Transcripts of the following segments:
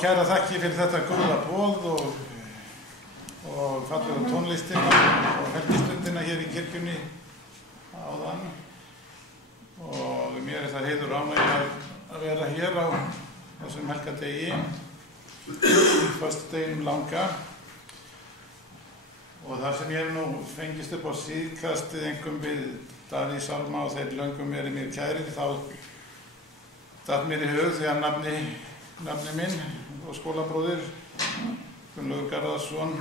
kæra þakki fyrir þetta góða boð og fallega tónlistina og helgistundina hér í kirkjunni áðan. Og mér það heiður ánægja að vera hér á þessum helgadegi, föstudeginum langa. Og þar sem ég nú fengist upp á síðkastið einhverjum við Davíð sálma og þeir löngum mér kærir, þá datt mér í hug þegar nafni minn og skólabróðir Gunnlaugur Garðarsson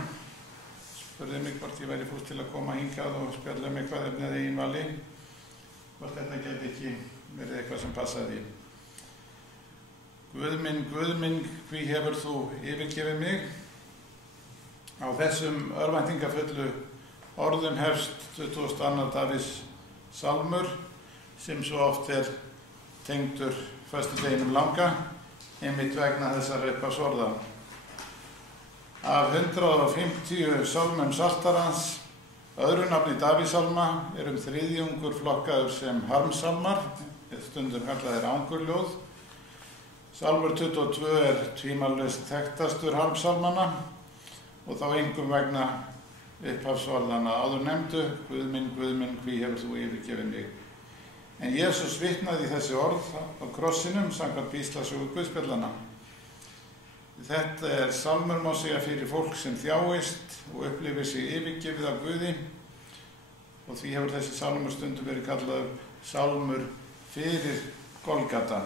spurði mig hvort ég væri fús til að koma hingað og spjalla mig hvað efnið eigin vali, hvort þetta geti ekki verið eitthvað sem passaði. Guð minn, hví hefur þú yfirgefið mig? Á þessum örvæntingafullu orðum hefst 22. Davíðs sálmur sem svo oft tengdur föstudeginum langa, einmitt vegna þessara upphafsorða. Af 150 sálmum Psaltarans, öðru nafni Davíðssálma, þriðjungur flokkaður sem harmsálmar, stundum kallaðir angurljóð. Sálmur 22 tvímælalaust þekktastur harmsálmanna og þá einkum vegna upphafsorðanna áður nefndu, Guð minn, hví hefur þú yfirgefið mig? En Jesús vitnaði í þessi orð á krossinum samkvæmt píslarsögu Guðspjallanna. Þetta sálmur má segja fyrir fólk sem þjáist og upplifir sig yfirgefið af Guði og því hefur þessi sálmur stundum verið kallaður sálmur fyrir Golgata.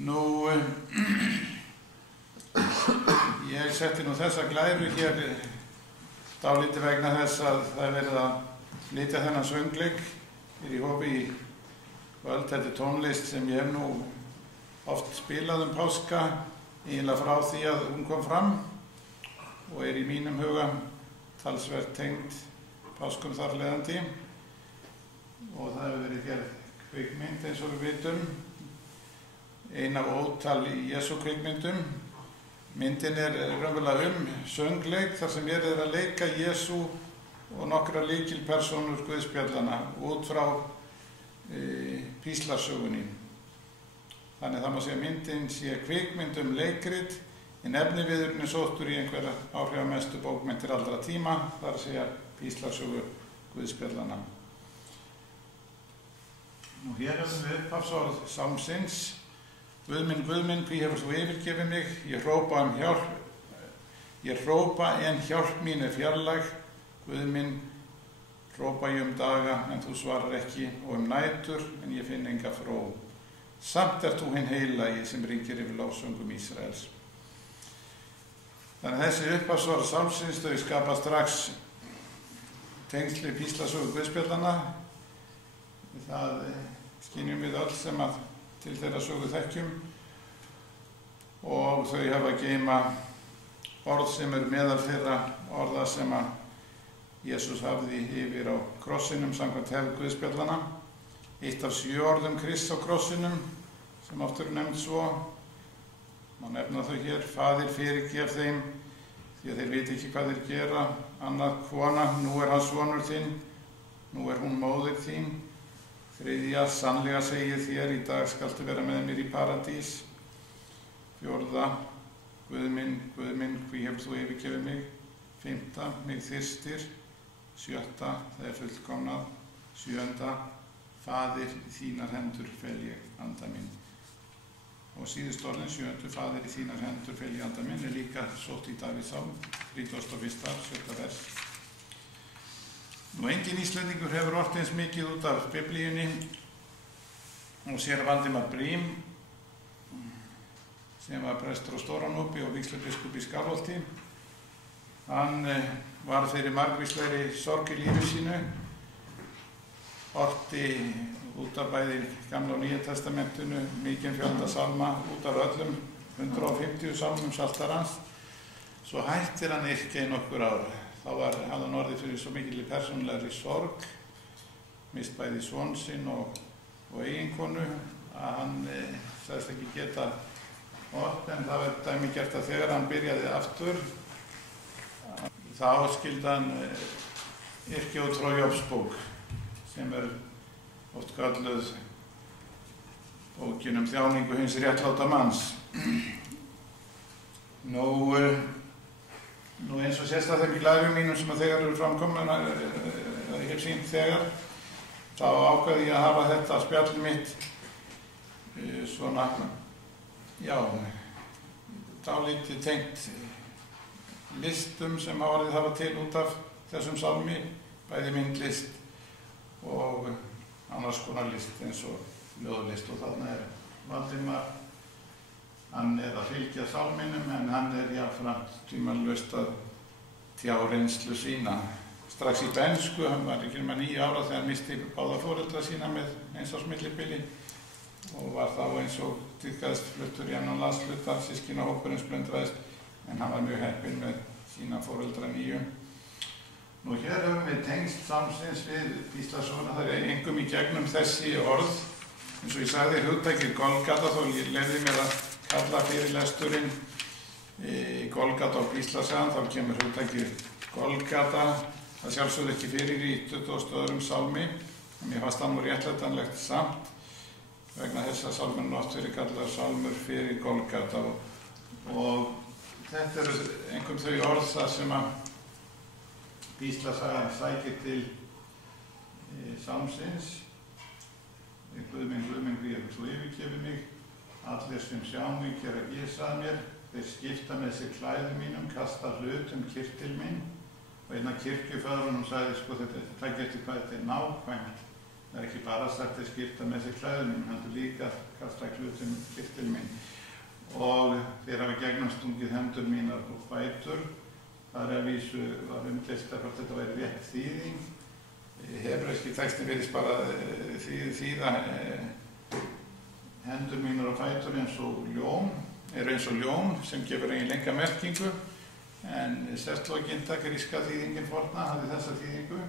Nú, ég setti nú þessa glæru hér dálítið vegna þess að það verið að flytja þennan söngleik hér í hópi í kvöld. Þetta tónlist sem ég hef nú oft spilað páska, eiginlega frá því að hún kom fram og í mínum huga talsvert tengd páskum þar leiðandi. Og það hefur verið gerð kvikmynd eins og við vitum, ein af ótal Jesú kvikmyndum. Myndin raunverulega söngleik þar sem ég að leika Jesú og nokkra lykilpersónur Guðspjallanna út frá píslarsögunni. Þannig það má segja myndin sé kvikmynd leikrit en efniviðurinn sóttur í einhverja áhrifamestu bókmenntir allra tíma, þar að segja píslarsögu Guðspjallanna. Nú hér við upphafsorð sálmsins. Guð minn, hví hefur þú yfirgefið mig? Ég hrópa en hjálp mín fjarlæg. Guð minn, hrópa ég daga en þú svarar ekki og nætur en ég finn enga fró. Samt þú hinn heilagi sem ríkir yfir lofsöngum Ísraels. Þannig þessi upphafsorð sálmsins þau skapa strax tengsl við píslarsögu Guðspjallanna. Það skynjum við öll sem að til þeirra sögu þekkjum og þau hafa að geyma orð sem meðal þeirra orða sem að Jesús hafði yfir á krossinum samkvæmt hefð Guðspjallanna. Eitt af 7 orðum Krists á krossinum sem oft nefnd svo, má nefna þau hér: Faðir, fyrirgef þeim því að þeir viti ekki hvað þeir gera. Annað, kona, nú hann sonur þinn, nú hún móðir þín. Þriðja, sannlega segi ég þér, í dag skaltu vera með mér í paradís. Fjórða, Guð minn, hví hefur þú yfirgefið mig? Fimmta, mig þyrstir. Sjötta, það fullkomnað. Sjöunda, Faðir, í þínar hendur fel ég anda minn. Og síðust orðin, 7. Faðir, í þínar hendur fel ég anda minn, líka sótt í Davíðssálm, 31. 7. vers. Nú engin Íslendingur hefur ort eins mikið út af Biblíunni og séra Valdimar Briem sem var prestur á Stóranúpi og vígslubiskup í Skálholti. Hann var fyrir margvíslegri sorg í lífi sínu, orti út af bæði Gamla og Nýja testamentinu, mikinn fjölda sálma, út af öllum 150 sálmum Psaltarans. Svo hættir hann yrkja í nokkur ár. Þá hafði hann orðið fyrir svo mikilli persónulegri sorg, mist bæði son sinn og eiginkonu, að hann sagðist ekki geta ort, en það var dæmigert að þegar hann byrjaði aftur, þá skildi hann yrkja út frá Jóbs bók, sem oft kölluð bókin þjáningu hins réttláta manns. Nú eins og sést að þeim í lærum mínum sem að þegar eru framkomna, eða ég hef sýnt þegar, þá ákveði ég að hafa þetta spjall mitt svona, já, dálítið tengt listum sem orðið hafa til út af þessum sálmi, bæði myndlist og annars konar list eins og ljóðlist. Og þarna Valdimar, hann að fylgja sálminum en hann jafnframt tvímælalaust að tjá reynslu sína. Strax í bernsku, hann var ekki nema 9 ára þegar hann missti báða foreldra sína með 1 árs millibili og var þá eins og tíðkaðist fluttur í annan landshluta, systkinahópurinn splundraðist, en hann var mjög heppinn með sína foreldra 9. Nú hér höfum við tengst samsins við Gíslasona, það einkum í gegnum þessi orð. Eins og ég sagði, hugtakið Golgata, þó ég leyfði mér að kalla fyrirlesturinn Golgata og Gíslasagan, þá kemur hugtakið Golgata, það sjálfsögðu ekki fyrir í 22. sálmi, en mér fannst það nú réttlætanlegt samt, vegna þess að sálmurinn oft verið kallaður sálmur fyrir Golgata og þetta eru einhverjum þau orð þar sem að Gíslasagan sækir til sámsins. Guð minn, hví hefur þú yfirgefið mig, allir sem sjá mig gera gys að mér, þeir skipta með sér klæðum mínum, kasta hlutum kyrtil minn. Og einn af kirkjuföðrunum sagði, sko, þetta getur hvað þetta nákvæmt. Það ekki bara sagt þeir skipta með sér klæðum mínum, heldur líka kasta hlutum kyrtil minn. Og þeir hafa gegnumstungið hendur mínar og fætur. Þar að vísu var umdeilt hvort þetta væri rétt þýðing. Hebreski textin virðist bara þýða hendur mínar og fætur eins og ljón, eins og ljón sem gefur eiginlega merkingu, en Septuaginta, gríska þýðingin forna, hafði þessa þýðingu.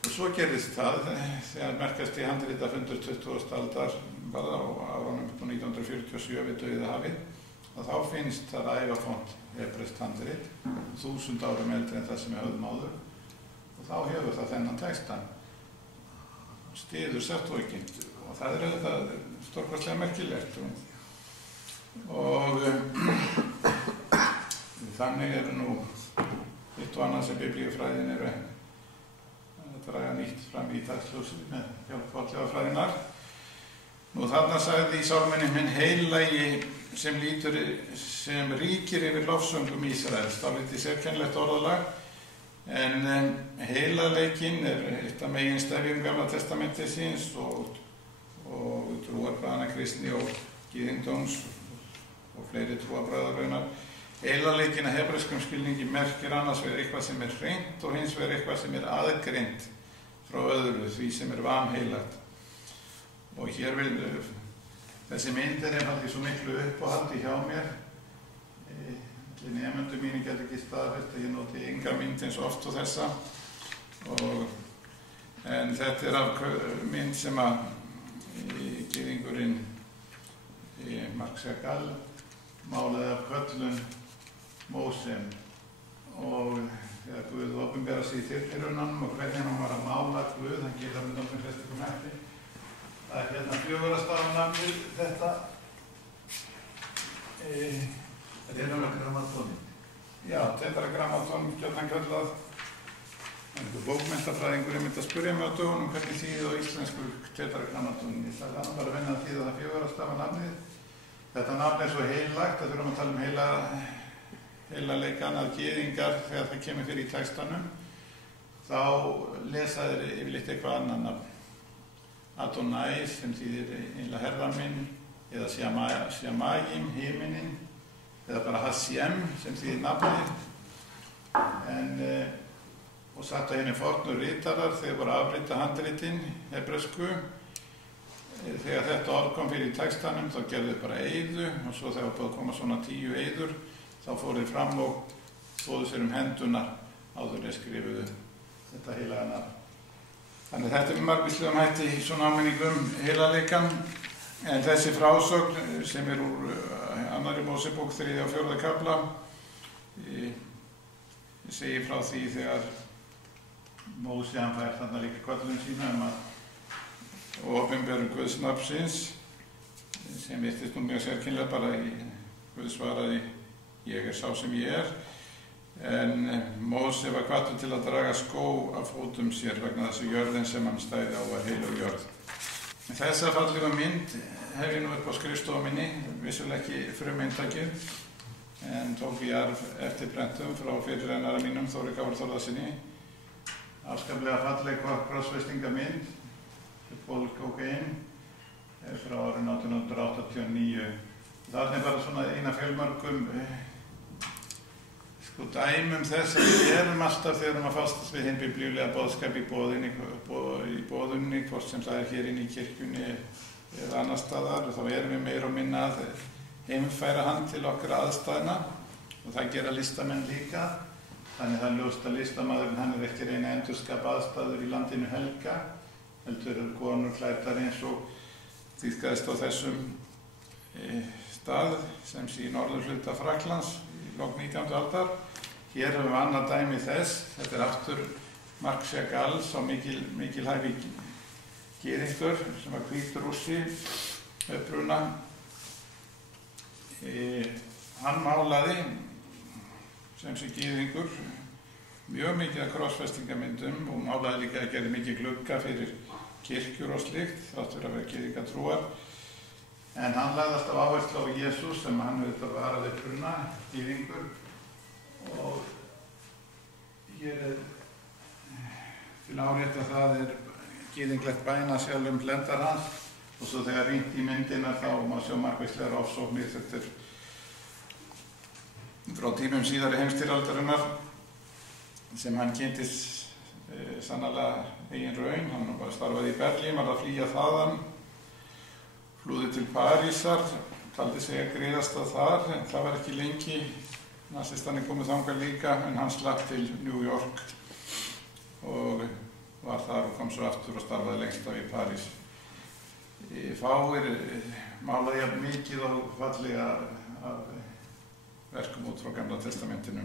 Og svo gerðist það þegar merkasti handritafundur 20. aldar bara á árunum 1947 við Dauðahafið, að þá finnst það ævafont hebreskt handrit, 1000 árum eldri en það sem við höfðum áður. Og þá hefur það þennan texta, styður Septuagintu, og það auðvitað stórkostlega merkilegt. Og þannig eru nú eitt og annað sem biblíufræðin eru að draga nýtt fram í dagsljósið með hjálp fornleifafræðinnar. Nú þarna sagði í sálminni minn heilagi sem ríkir yfir lofsöngum Ísraels, dálítið sérkennilegt orðalag. En heilagleikinn eitt af meginstefjum Gamla testamentisins og trúarbragðanna kristni og gyðingdóms og fleiri trúarbragðarraunar. Heilagleikinn að hebreskum skilningi merkir annars vegar eitthvað sem hreint og hins vegar eitthvað sem aðgreint frá öðru, því sem vanheilagt. Og hér vil þessi mynd einfaldlega svo miklu uppáhaldi hjá mér. Nemendum mínu getur ekki staðfest að ég noti enga mynd eins oft og þessa. En þetta af mynd sem að gyðingurinn Mark Chagall málaði af köllun Mósem. Og þegar Guð opinbera sig í þyrpirunanum og hvernig hann var að mála Guð, hann gerir það með nokkrum flestikum hætti. Það hérna 4. stafnafnið þetta. Þetta náttúrulega grammatónin. Já, tetragrammaton, gjarnan kallað. Einhver bókmenntafræðingur myndi að spyrja mig á dögunum hvernig þýðið á íslensku tetragrammatónin. Ég sagði hann bara að vinna að þýða það 4. stafnafnið. Þetta nafn svo heilagt, það þurfum að tala um heilagleikann að gyðingar þegar það kemur fyrir í textanum. Þá lesa þeir yfirleitt eitthvað annan nafn. Adonai sem þýðir einlega herra minn, eða Shamayim, himinin, eða bara Hashem sem þýðir nafnið. Og satt að henni fornu ritarar þegar voru að afrita handritin hebresku. Þegar þetta orð kom fyrir í textanum þá gerðu bara eyðu og svo þegar búið að koma svona 10 eyður þá fóruð fram og þvoðu sér hendunar áður en skrifuðu þetta heilaga nafn. Þannig þetta með margvíslegum hætti í svona áminningum heilaleikann. En þessi frásögn sem úr annarri Mósebók 3. og 4. kafla segir frá því þegar Mósi hann fær þarna líka köllun sína að opinberum Guðs nafnsins sem virtist nú mjög sérkennilegt, bara Guð svaraði, ég sá sem ég en Móse var hvattur til að draga skó af fótum sér vegna þessu jörðin sem hann stæði á var heilög jörð. Þessa fallegu mynd hef ég nú upp á skrifstofu minni, vissulega ekki frumeintakið, en tók í arf eftir prentum frá fyrirrennara mínum, Þóri Kára Þórðarsyni. Afskaplega falleg krossfestingamynd, Paul Gauguin, frá árinu 1889. Það bara svona eina fjölmörgum dæmum þess að við erum alltaf þegar við erum að fást við hinn biblíulega boðskap í boðunni, hvort sem það hér inn í kirkjunni eða annar staðar, þá erum við meira og minna að heimfæra hann til okkar aðstæðna og það gera listamenn líka. Þannig það ljóst að listamaðurinn hann ekki reyna að endurskapa aðstæður í landinu helga, heldur konur klæddar eins og tíðkaðist á þessum stað sem sé í norðurhluta Frakklands í lok 19. aldar. Hér höfum við annað dæmi þess, þetta aftur Marc Chagall, sá mikilhæfi gyðingur sem var hvítrússi uppruna. Hann málaði sem sé gyðingur mjög mikið af krossfestingamyndum og málaði líka að gera mikið glugga fyrir kirkjur og slíkt, þáttur að vera gyðingatrúar. En hann lagði alltaf áherslu á Jesús sem hann auðvitað var að uppruna, gyðingur. Og hér til árétta það gyðinglegt bænasjálfum blendar hans og svo þegar rýnt í myndina þá má sjá margvíslegar ofsóknir. Þetta frá tímum síðari heimsstyrjaldarinnar sem hann kynntist sannarlega eigin raun. Hann bara starfaði í Berlín, var að flýja þaðan, flúði til Parísar, taldi sig að greiðasta þar, en það var ekki lengi. Nasistani komið þangað líka, en hann slapp til New York og var þar og kom svo aftur og starfaði lengst af í París. Fáir málaði jafn mikið og fallega af verkum út frá Gamla testamentinu.